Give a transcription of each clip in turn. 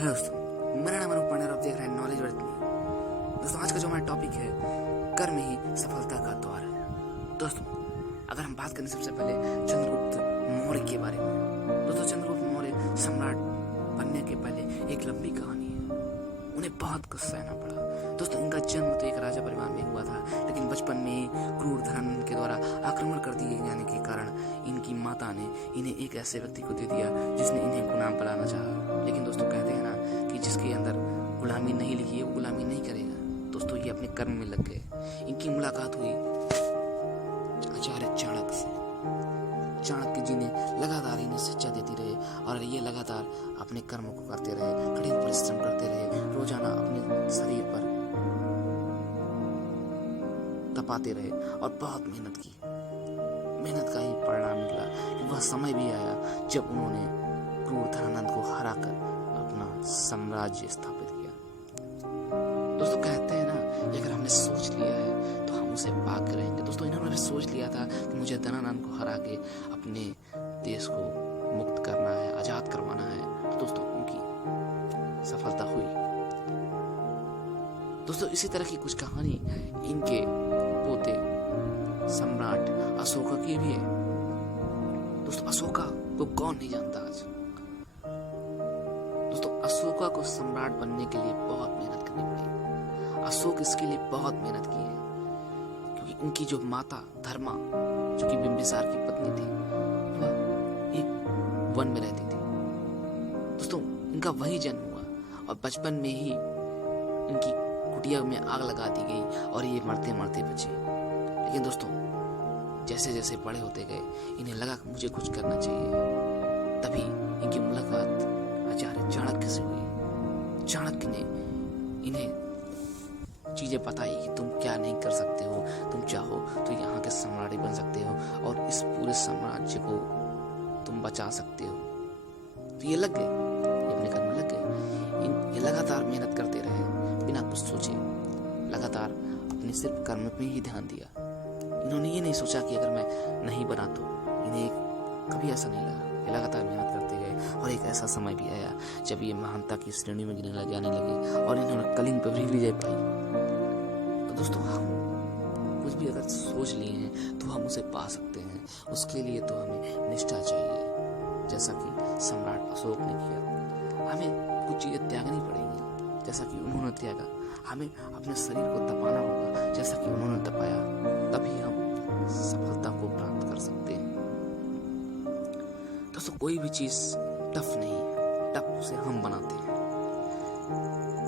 Hello दोस्तों, मेरा नाम अनुप पांडे और आप देख रहे हैं नॉलेज वर्थ मी। दोस्तों, आज का जो हमारा टॉपिक है, कर्म ही सफलता का द्वार है। दोस्तों, अगर हम बात करें सबसे पहले चंद्रगुप्त मौर्य के बारे में। दोस्तों, चंद्रगुप्त मौर्य सम्राट बनने के पहले एक लंबी कहानी है। उन्हें बहुत कुछ सहना पड़ा। दोस्तों, इनका जन्म तो एक राजा परिवार में हुआ था, लेकिन बचपन में ही क्रूर धन के द्वारा आक्रमण कर दिए जाने के कारण इनकी माता ने इन्हें एक ऐसे व्यक्ति को दे दिया जिसने इन्हें गुलाम बनाना चाहा। लेकिन दोस्तों, कहते हैं ना कि जिसके अंदर गुलामी नहीं लिखी है वो गुलामी नहीं करेगा। दोस्तों, ये अपने कर्म में लग गए। इनकी मुलाकात हुई आचार्य चाणक्य से। चाणक्य जी ने लगातार इन्हें शिक्षा देती रहे और ये लगातार अपने कर्मों को करते रहे, कठिन परिश्रम करते रहे, रोजाना अपने शरीर पर तपाते रहे और बहुत मेहनत की। मेहनत का ही परिणाम निकला कि वह समय भी आया जब उन्होंने क्रूर धनानंद को हराकर अपना साम्राज्य स्थापित किया। दोस्तों, कहते हैं ना कि अगर हमने सोच लिया है तो हम उसे पा के रहेंगे। दोस्तों, इन्होंने भी सोच लिया था कि मुझे धनानंद को हरा के अपने देश को मुक्त करना है, आजाद करवाना है। तो दोस्तों, उनकी सफलता हुई। दोस्तों, इसी तरह की कुछ कहानी इनके पोते सम्राट अशोका की भी है। दोस्तों, अशोका को कौन नहीं जानता आज। दोस्तों, अशोका को सम्राट बनने के लिए बहुत मेहनत करनी पड़ी। अशोक इसके लिए बहुत मेहनत की है, क्योंकि उनकी जो माता धर्मा, जो कि बिंबिसार की पत्नी थी, वह एक वन में रहती थी। दोस्तों, इनका वही जन्म हुआ और बचपन में ही इनकी कुटिया में आग लगा दी गई और ये मरते मरते बचे। लेकिन दोस्तों, जैसे जैसे बड़े होते गए इन्हें लगा कि मुझे कुछ करना चाहिए। तभी इनकी मुलाकात आचार्य चाणक्य से हुई। चाणक्य ने इन्हें चीजें बताई कि तुम क्या नहीं कर सकते हो, तुम चाहो तो यहाँ के सम्राट बन सकते हो और इस पूरे साम्राज्य को तुम बचा सकते हो। तो ये लग गए, ये अपने कर्म में लग गए। ये लगातार मेहनत करते रहे बिना कुछ सोचे, लगातार अपने सिर्फ कर्म पे ही ध्यान दिया। इन्होंने ये नहीं सोचा कि अगर मैं नहीं बना तो। इन्हें कभी ऐसा नहीं लगा। ये लगातार मेहनत करते गए और एक ऐसा समय भी आया जब ये महानता की श्रेणी में गिने जाने लगे और इन्होंने कलिंग पर भी विजय पाई। तो दोस्तों, हम कुछ भी अगर सोच लिए हैं तो हम उसे पा सकते हैं। उसके लिए तो हमें निष्ठा चाहिए, जैसा कि सम्राट अशोक ने किया। हमें कुछ चीजें त्यागनी पड़ेंगी, जैसा कि उन्होंने त्यागा। हमें अपने शरीर को तपाना होगा, जैसा कि उन्होंने तपाया। तभी हम सफलता को प्राप्त कर सकते हैं। दोस्तों, कोई भी चीज टफ नहीं, टफ उसे हम बनाते हैं।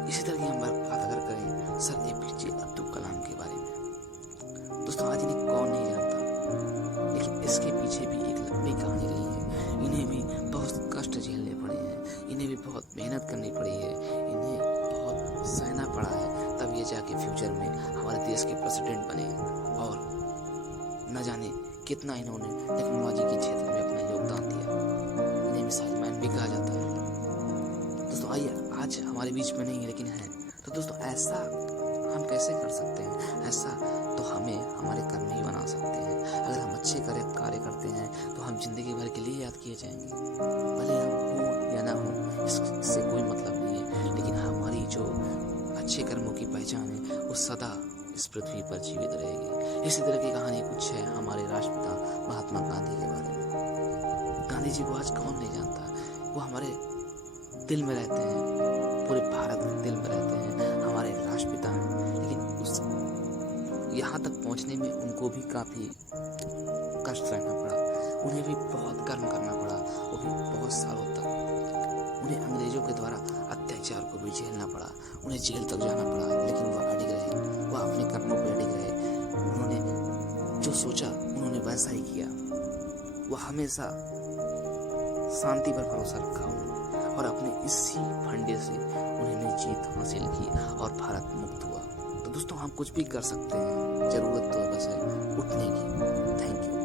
इसी तरह की हम बात अगर करें सर एपीजे अब्दुल कलाम के बारे में। दोस्तों, आज इन्हें कौन नहीं जानता, लेकिन इसके पीछे भी एक लंबी कहानी रही है। इन्हें भी बहुत कष्ट झेलने पड़े हैं, इन्हें भी बहुत मेहनत करनी पड़ी है, इन्हें बहुत सहना पड़ा है। तब ये जाके फ्यूचर में हमारे देश के प्रेसिडेंट बने और न जाने कितना इन्होंने टेक्नोलॉजी के क्षेत्र में अपना योगदान दिया। इन्हें मिसाइल मैन भी कहा जाता है। दोस्तों, आइए, आज हमारे बीच में नहीं है लेकिन है। तो दोस्तों, ऐसा हम कैसे कर सकते हैं? ऐसा तो हमें हमारे कर्म ही बना सकते हैं। अगर हम अच्छे कार्य करते हैं तो हम जिंदगी भर के लिए याद किए जाएंगे। भले हम हो या ना हो, इससे कोई मतलब नहीं है, लेकिन हमारी जो अच्छे कर्मों की पहचान है वो सदा इस पृथ्वी पर जीवित रहेगी। इसी तरह की कहानी कुछ है हमारे राष्ट्रपिता महात्मा गांधी के बारे में। गांधी जी को आज कौन नहीं जानता। वो हमारे दिल में रहते हैं, पूरे भारत के दिल में रहते हैं, हमारे राष्ट्रपिता हैं। लेकिन उस यहाँ तक पहुँचने में उनको भी काफी कष्ट सहना पड़ा। उन्हें भी बहुत कर्म करना पड़ा, वो भी बहुत सालों तक। उन्हें अंग्रेजों के द्वारा अत्याचार को भी झेलना पड़ा, उन्हें जेल तक जाना पड़ा, लेकिन वह अडिग रहे, वह अपने कर्मों पर अडिग रहे। उन्होंने जो सोचा उन्होंने वैसा ही किया। वह हमेशा शांति पर भरोसा रखा उन्होंने और अपने इसी फंडे से उन्होंने जीत हासिल की और भारत मुक्त हुआ। तो दोस्तों, हम कुछ भी कर सकते हैं, जरूरत तो बस है उठने की। Thank you.